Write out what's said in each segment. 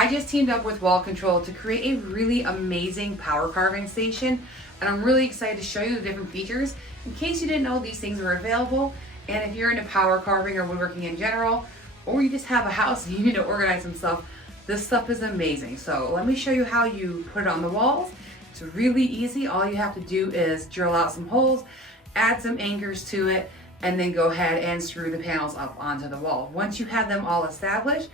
I just teamed up with Wall Control to create a really amazing power carving station, and I'm really excited to show you the different features in case you didn't know these things were available. And if you're into power carving or woodworking in general, or you just have a house and you need to organize some stuff, this stuff is amazing. So let me show you how you put it on the walls. It's really easy. All you have to do is drill out some holes, add some anchors to it, and then go ahead and screw the panels up onto the wall. Once you have them all established,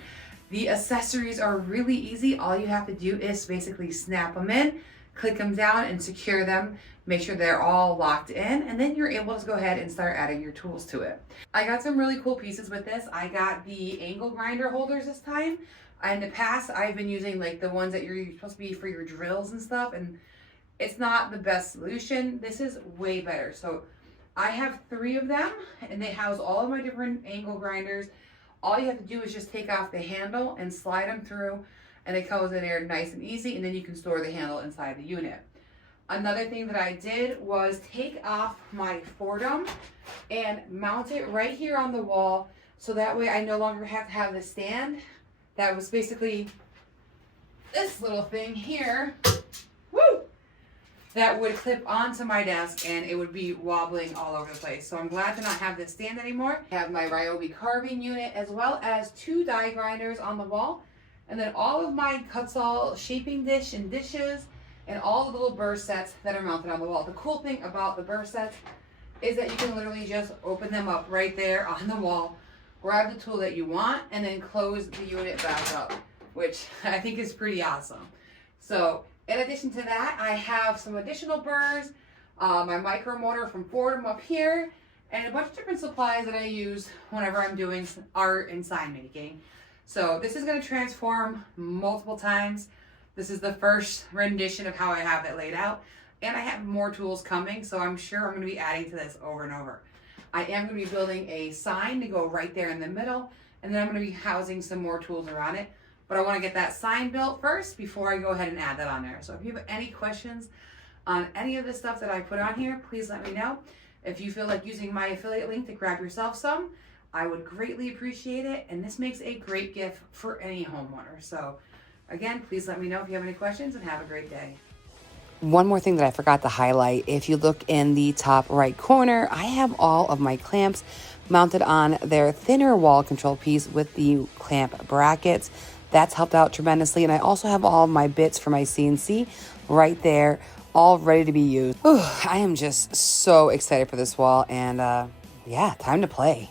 the accessories are really easy. All you have to do is basically snap them in, click them down and secure them. Make sure they're all locked in, and then you're able to go ahead and start adding your tools to it. I got some really cool pieces with this. I got the angle grinder holders this time. In the past, I've been using like the ones that you're supposed to be for your drills and stuff, and it's not the best solution. This is way better. So I have 3 of them, and they house all of my different angle grinders. All you have to do is just take off the handle and slide them through, and it comes in there nice and easy, and then you can store the handle inside the unit. Another thing that I did was take off my Fordham and mount it right here on the wall, so that way I no longer have to have the stand. That was basically this little thing here, woo, that would clip onto my desk and it would be wobbling all over the place. So I'm glad to not have this stand anymore. I have my Ryobi carving unit as well as 2 die grinders on the wall. And then all of my Kutzall shaping dish and dishes and all the little burr sets that are mounted on the wall. The cool thing about the burr sets is that you can literally just open them up right there on the wall, grab the tool that you want, and then close the unit back up, which I think is pretty awesome. So in addition to that, I have some additional burrs, my micro motor from Fordham up here, and a bunch of different supplies that I use whenever I'm doing art and sign making. So this is going to transform multiple times. This is the first rendition of how I have it laid out, and I have more tools coming, so I'm sure I'm going to be adding to this over and over. I am going to be building a sign to go right there in the middle, and then I'm going to be housing some more tools around it. But I want to get that sign built first before I go ahead and add that on there. So if you have any questions on any of the stuff that I put on here, please let me know. If you feel like using my affiliate link to grab yourself some, I would greatly appreciate it. And this makes a great gift for any homeowner. So again, please let me know if you have any questions, and have a great day. One more thing that I forgot to highlight, if you look in the top right corner, I have all of my clamps mounted on their thinner wall control piece with the clamp brackets. That's helped out tremendously. And I also have all of my bits for my CNC right there, all ready to be used. Ooh, I am just so excited for this wall, and yeah, time to play.